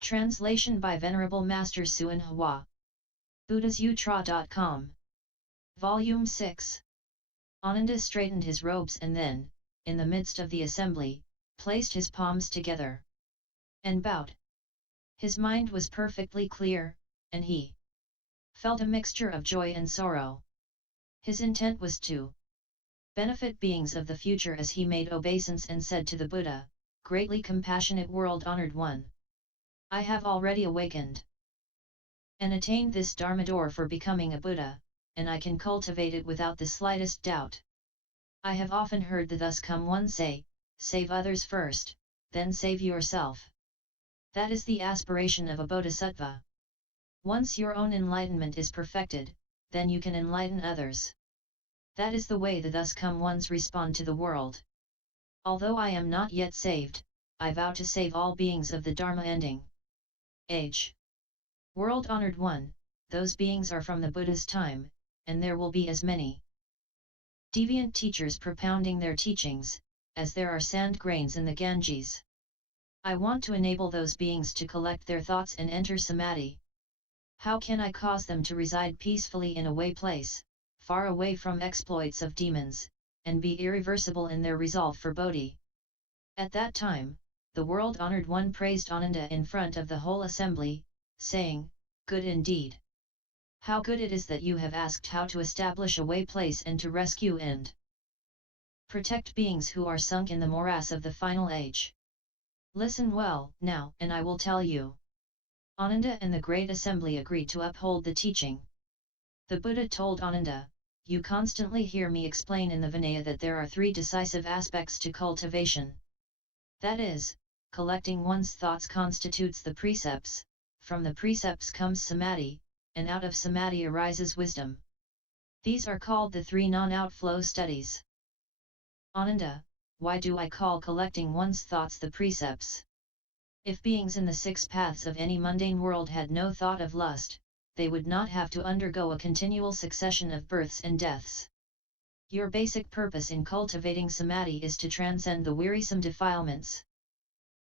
Translation by Venerable Master Hsuan Hua. buddhasutra.com. Volume 6. Ananda straightened his robes and then, in the midst of the assembly, placed his palms together and bowed. His mind was perfectly clear, and he felt a mixture of joy and sorrow. His intent was to benefit beings of the future as he made obeisance and said to the Buddha, "Greatly compassionate world-honored one, I have already awakened and attained this Dharma door for becoming a Buddha, and I can cultivate it without the slightest doubt. I have often heard the thus come one say, save others first, then save yourself. That is the aspiration of a bodhisattva. Once your own enlightenment is perfected, then you can enlighten others. That is the way the thus come ones respond to the world. Although I am not yet saved, I vow to save all beings of the Dharma ending age. World-honored one, those beings are from the Buddha's time, and there will be as many deviant teachers propounding their teachings, as there are sand grains in the Ganges. I want to enable those beings to collect their thoughts and enter samádhi. How can I cause them to reside peacefully in a way place, far away from exploits of demons, and be irreversible in their resolve for bodhi?" At that time, the world-honored one praised Ananda in front of the whole assembly, saying, "Good indeed! How good it is that you have asked how to establish a way place and to rescue and protect beings who are sunk in the morass of the final age. Listen well, now, and I will tell you." Ananda and the great assembly agreed to uphold the teaching. The Buddha told Ananda, "You constantly hear me explain in the Vinaya that there are three decisive aspects to cultivation. That is, collecting one's thoughts constitutes the precepts, from the precepts comes samádhi, and out of samádhi arises wisdom. These are called the Three Non-Outflow Studies." Ananda, why do I call collecting one's thoughts the precepts? If beings in the six paths of any mundane world had no thought of lust, they would not have to undergo a continual succession of births and deaths. Your basic purpose in cultivating samádhi is to transcend the wearisome defilements.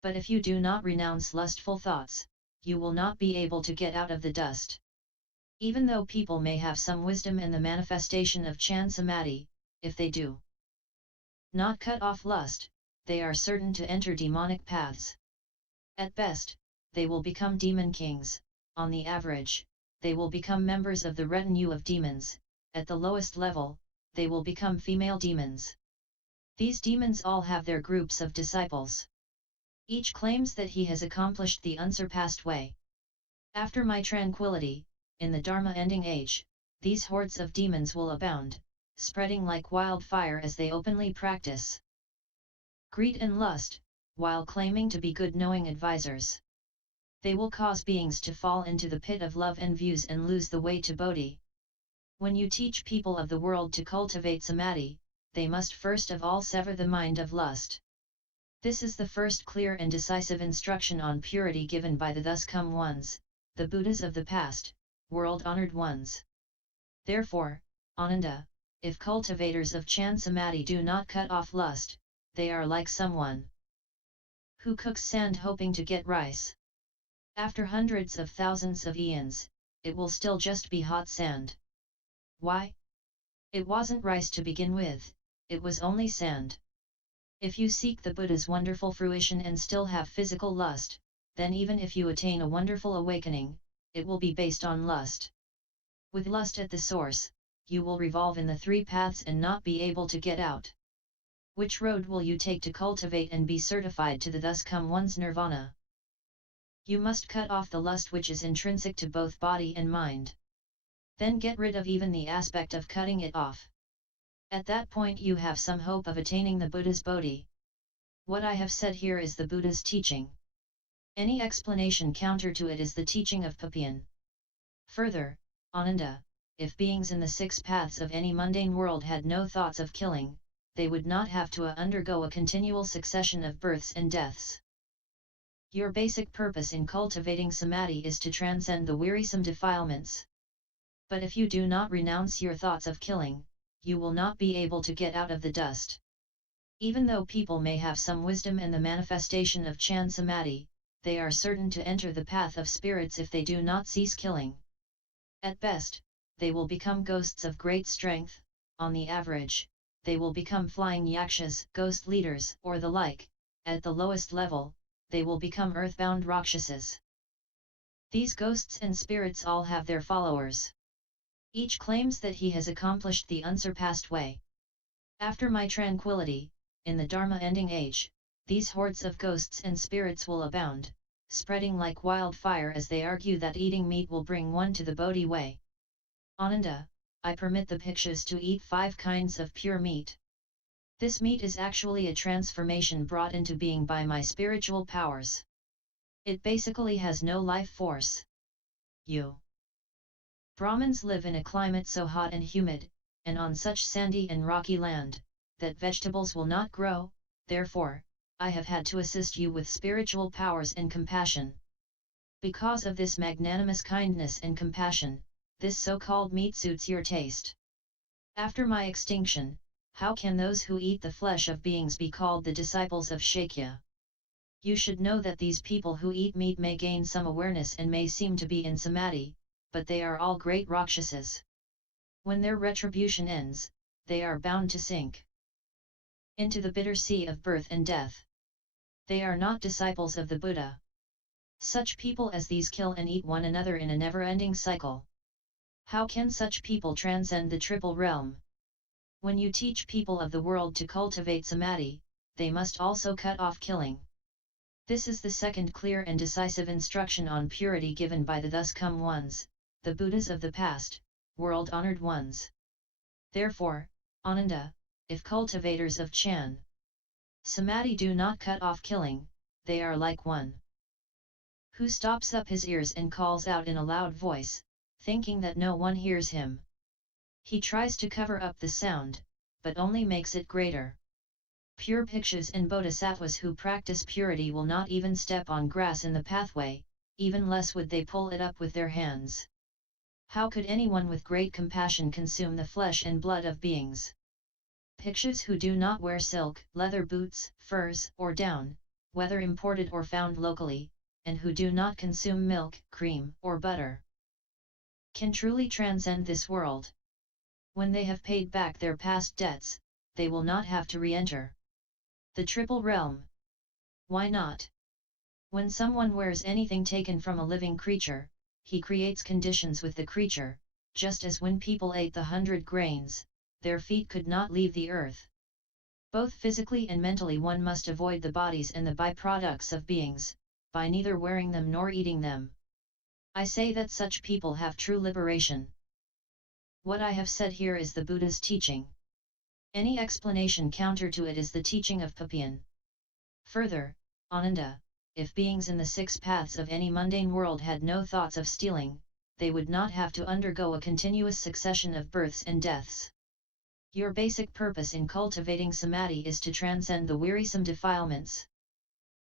But if you do not renounce lustful thoughts, you will not be able to get out of the dust. Even though people may have some wisdom in the manifestation of Chan Samádhi, if they do not cut off lust, they are certain to enter demonic paths. At best, they will become demon kings. On the average, they will become members of the retinue of demons. At the lowest level, they will become female demons. These demons all have their groups of disciples. Each claims that he has accomplished the unsurpassed way. After my tranquility, in the Dharma ending age, these hordes of demons will abound, spreading like wildfire as they openly practice greed and lust, while claiming to be good knowing advisors. They will cause beings to fall into the pit of love and views and lose the way to bodhi. When you teach people of the world to cultivate samádhi, they must first of all sever the mind of lust. This is the first clear and decisive instruction on purity given by the thus come ones, the Buddhas of the past, world-honored ones. Therefore, Ananda, if cultivators of Chan Samádhi do not cut off lust, they are like someone who cooks sand hoping to get rice. After hundreds of thousands of eons, it will still just be hot sand. Why? It wasn't rice to begin with, it was only sand. If you seek the Buddha's wonderful fruition and still have physical lust, then even if you attain a wonderful awakening, it will be based on lust. With lust at the source, you will revolve in the three paths and not be able to get out. Which road will you take to cultivate and be certified to the thus come one's nirvana? You must cut off the lust which is intrinsic to both body and mind. Then get rid of even the aspect of cutting it off. At that point you have some hope of attaining the Buddha's bodhi. What I have said here is the Buddha's teaching. Any explanation counter to it is the teaching of Papian. Further, Ananda, if beings in the six paths of any mundane world had no thoughts of killing, they would not have to undergo a continual succession of births and deaths. Your basic purpose in cultivating samádhi is to transcend the wearisome defilements. But if you do not renounce your thoughts of killing, you will not be able to get out of the dust. Even though people may have some wisdom in the manifestation of Chan Samádhi, they are certain to enter the path of spirits if they do not cease killing. At best, they will become ghosts of great strength. On the average, they will become flying yakshas, ghost leaders, or the like. At the lowest level, they will become earthbound rakshasas. These ghosts and spirits all have their followers. Each claims that he has accomplished the unsurpassed way. After my tranquility, in the Dharma ending age, these hordes of ghosts and spirits will abound, spreading like wildfire as they argue that eating meat will bring one to the Bodhi way. Ananda, I permit the bhikshus to eat 5 kinds of pure meat. This meat is actually a transformation brought into being by my spiritual powers. It basically has no life force. You Brahmins live in a climate so hot and humid, and on such sandy and rocky land, that vegetables will not grow. Therefore, I have had to assist you with spiritual powers and compassion. Because of this magnanimous kindness and compassion, this so-called meat suits your taste. After my extinction, how can those who eat the flesh of beings be called the disciples of Shakya? You should know that these people who eat meat may gain some awareness and may seem to be in samádhi, but they are all great rakshasas. When their retribution ends, they are bound to sink into the bitter sea of birth and death. They are not disciples of the Buddha. Such people as these kill and eat one another in a never-ending cycle. How can such people transcend the triple realm? When you teach people of the world to cultivate samádhi, they must also cut off killing. This is the second clear and decisive instruction on purity given by the thus come ones, the Buddhas of the past, world-honored ones. Therefore, Ananda, if cultivators of Chan samádhi do not cut off killing, they are like one who stops up his ears and calls out in a loud voice, thinking that no one hears him. He tries to cover up the sound, but only makes it greater. Pure bhikshus and bodhisattvas who practice purity will not even step on grass in the pathway, even less would they pull it up with their hands. How could anyone with great compassion consume the flesh and blood of beings? Bhikshus who do not wear silk, leather boots, furs, or down, whether imported or found locally, and who do not consume milk, cream, or butter, can truly transcend this world. When they have paid back their past debts, they will not have to re-enter the triple realm. Why not? When someone wears anything taken from a living creature, he creates conditions with the creature, just as when people ate the 100 grains, their feet could not leave the earth. Both physically and mentally one must avoid the bodies and the byproducts of beings, by neither wearing them nor eating them. I say that such people have true liberation. What I have said here is the Buddha's teaching. Any explanation counter to it is the teaching of Papian. Further, Ananda, if beings in the 6 paths of any mundane world had no thoughts of stealing, they would not have to undergo a continuous succession of births and deaths. Your basic purpose in cultivating samádhi is to transcend the wearisome defilements.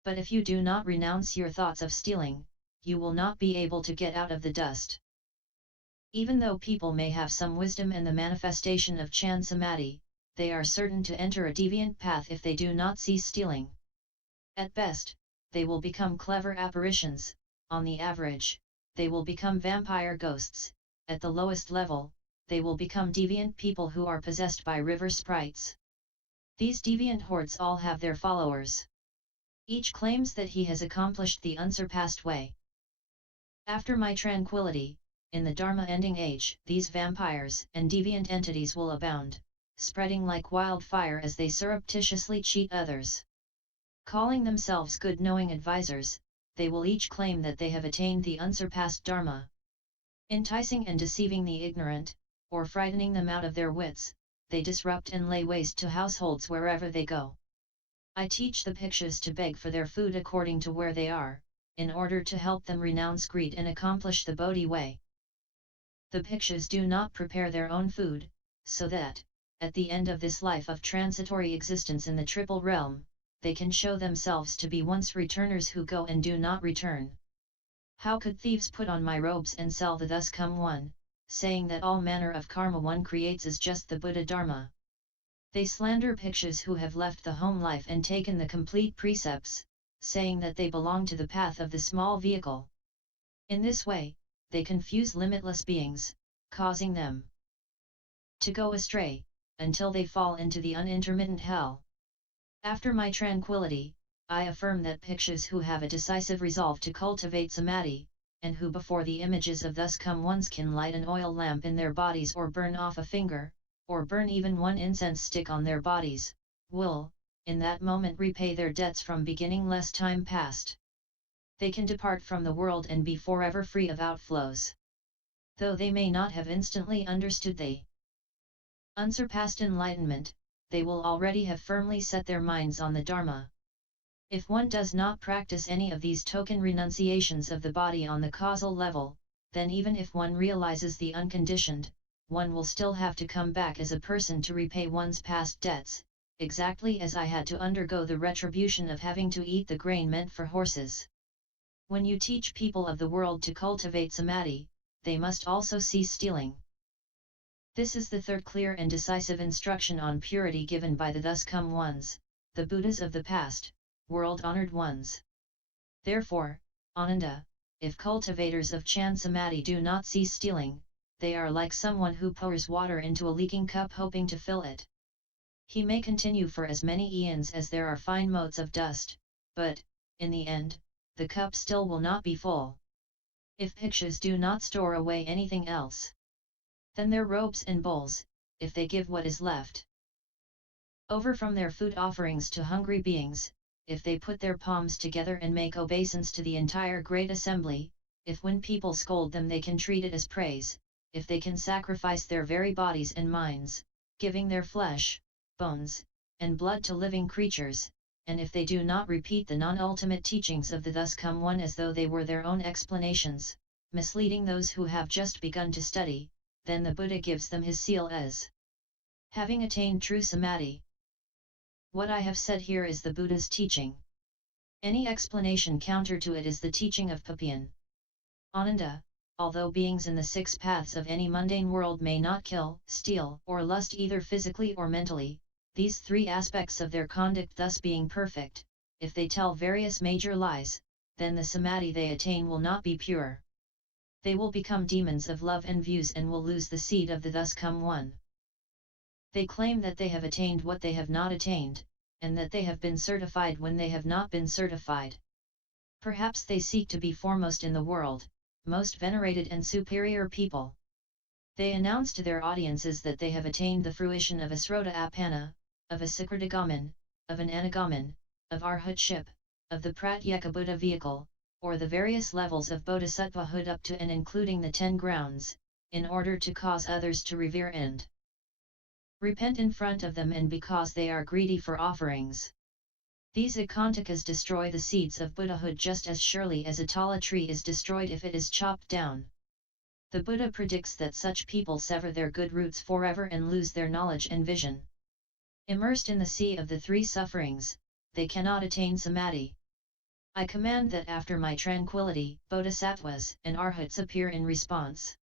But if you do not renounce your thoughts of stealing, you will not be able to get out of the dust. Even though people may have some wisdom and the manifestation of Chan samádhi, they are certain to enter a deviant path if they do not cease stealing. At best, they will become clever apparitions. On the average, they will become vampire ghosts. At the lowest level, they will become deviant people who are possessed by river sprites. These deviant hordes all have their followers. Each claims that he has accomplished the unsurpassed way. After my tranquility, in the Dharma ending age, these vampires and deviant entities will abound, spreading like wildfire as they surreptitiously cheat others. Calling themselves good knowing advisors, they will each claim that they have attained the unsurpassed Dharma. Enticing and deceiving the ignorant, or frightening them out of their wits, they disrupt and lay waste to households wherever they go. I teach the bhikshus to beg for their food according to where they are, in order to help them renounce greed and accomplish the Bodhi way. The bhikshus do not prepare their own food, so that, at the end of this life of transitory existence in the triple realm, they can show themselves to be once returners who go and do not return. How could thieves put on my robes and sell the thus come one, saying that all manner of karma one creates is just the Buddha Dharma? They slander bhikshus who have left the home life and taken the complete precepts, saying that they belong to the path of the small vehicle. In this way, they confuse limitless beings, causing them to go astray, until they fall into the unintermittent hell. After my tranquility, I affirm that bhikshus who have a decisive resolve to cultivate samádhi, and who before the images of thus come ones can light an oil lamp in their bodies or burn off a finger, or burn even one incense stick on their bodies, will, in that moment repay their debts from beginning less time past. They can depart from the world and be forever free of outflows. Though they may not have instantly understood the unsurpassed enlightenment, they will already have firmly set their minds on the Dharma. If one does not practice any of these token renunciations of the body on the causal level, then even if one realizes the unconditioned, one will still have to come back as a person to repay one's past debts, exactly as I had to undergo the retribution of having to eat the grain meant for horses. When you teach people of the world to cultivate samádhi, they must also cease stealing. This is the third clear and decisive instruction on purity given by the thus come ones, the Buddhas of the past, world-honored ones. Therefore, Ananda, if cultivators of Chan Samadhi do not cease stealing, they are like someone who pours water into a leaking cup hoping to fill it. He may continue for as many eons as there are fine motes of dust, but, in the end, the cup still will not be full. If bhikshus do not store away anything else, then their robes and bowls, if they give what is left over from their food offerings to hungry beings, if they put their palms together and make obeisance to the entire great assembly, if when people scold them they can treat it as praise, if they can sacrifice their very bodies and minds, giving their flesh, bones, and blood to living creatures, and if they do not repeat the non-ultimate teachings of the thus come one as though they were their own explanations, misleading those who have just begun to study, then the Buddha gives them his seal as having attained true samadhi. What I have said here is the Buddha's teaching. Any explanation counter to it is the teaching of Papian. Ananda, although beings in the six paths of any mundane world may not kill, steal, or lust either physically or mentally, these three aspects of their conduct thus being perfect, if they tell various major lies, then the samadhi they attain will not be pure. They will become demons of love and views and will lose the seed of the thus come one. They claim that they have attained what they have not attained, and that they have been certified when they have not been certified. Perhaps they seek to be foremost in the world, most venerated and superior people. They announce to their audiences that they have attained the fruition of a Srota-appanna, of a Sikritagaman, of an Anagaman, of Arhatship, of the Pratyeka Buddha vehicle, or the various levels of Bodhisattvahood up to and including the 10 grounds, in order to cause others to revere and repent in front of them and because they are greedy for offerings. These Ekantakas destroy the seeds of Buddhahood just as surely as a tala tree is destroyed if it is chopped down. The Buddha predicts that such people sever their good roots forever and lose their knowledge and vision. Immersed in the sea of the three sufferings, they cannot attain samadhi. I command that after my tranquility, bodhisattvas and arhats appear in response.